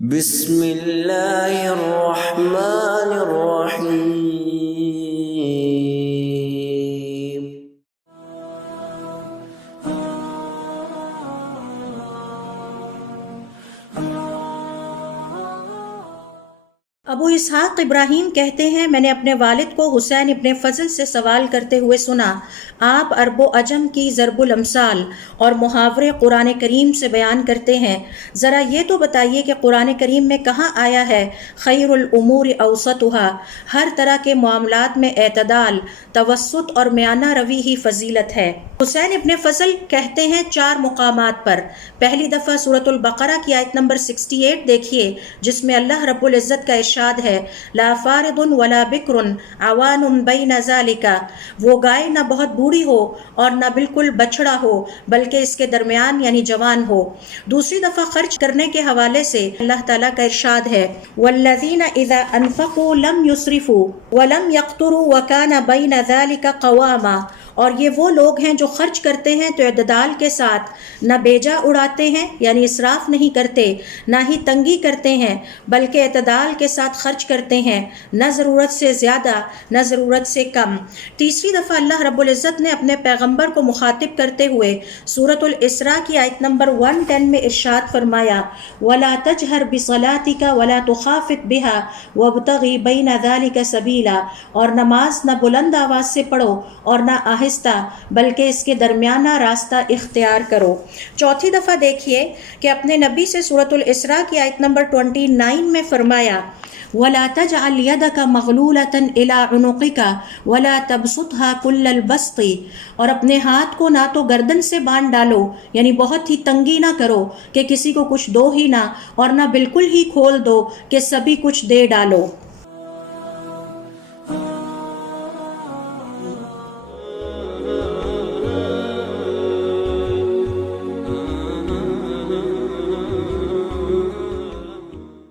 بسم اللہ الرحمن الرحیم۔ ابو اسحاق ابراہیم کہتے ہیں میں نے اپنے والد کو حسین ابن فضل سے سوال کرتے ہوئے سنا، آپ عرب و عجم کی ضرب الامثال اور محاورے قرآن کریم سے بیان کرتے ہیں، ذرا یہ تو بتائیے کہ قرآن کریم میں کہاں آیا ہے خیر الامور اوسطها، ہر طرح کے معاملات میں اعتدال، توسط اور میانہ روی ہی فضیلت ہے۔ حسین ابن فضل کہتے ہیں 4 مقامات پر۔ پہلی دفعہ سورۃ البقرہ کی آیت نمبر 68 دیکھیے، جس میں اللہ رب العزت کا ارشاد ہے، لا فارض ولا بکر عوان بین ذالک، وہ گائے نہ بہت بوڑھی ہو اور نہ بالکل بچڑا ہو بلکہ اس کے درمیان یعنی جوان ہو۔ دوسری دفعہ خرچ کرنے کے حوالے سے اللہ تعالیٰ کا ارشاد ہے، والذین اذا انفقوا لم یسرفوا ولم یقتروا وکان بین ذالک قواما، اور یہ وہ لوگ ہیں جو خرچ کرتے ہیں تو اعتدال کے ساتھ، نہ بیجا اڑاتے ہیں یعنی اسراف نہیں کرتے، نہ ہی تنگی کرتے ہیں بلکہ اعتدال کے ساتھ خرچ کرتے ہیں، نہ ضرورت سے زیادہ نہ ضرورت سے کم۔ تیسری دفعہ اللہ رب العزت نے اپنے پیغمبر کو مخاطب کرتے ہوئے سورۃ الاسراء کی آیت نمبر 110 میں ارشاد فرمایا، وَلَا تَجْهَرْ بِصَلَاتِكَ وَلَا تُخَافِتْ بِهَا وَابْتَغِ بَيْنَ ذَلِكَ سَبِيلًا، اور نماز نہ بلند آواز سے پڑھو اور نہ آہستہ بلکہ اس کے درمیانہ راستہ اختیار کرو۔ چوتھی دفعہ دیکھیے کہ اپنے نبی سے سورۃ الاسراء کی آیت نمبر 29 میں فرمایا، وَلَا تَجْعَلْ يَدَكَ مَغْلُولَةً إِلَىٰ عُنُقِكَ وَلَا تَبْسُطْهَا كُلَّ الْبَسْطِ، اور اپنے ہاتھ کو نہ تو گردن سے باندھ ڈالو یعنی بہت ہی تنگی نہ کرو کہ کسی کو کچھ دو ہی نہ، اور نہ بالکل ہی کھول دو کہ سبھی کچھ دے ڈالو۔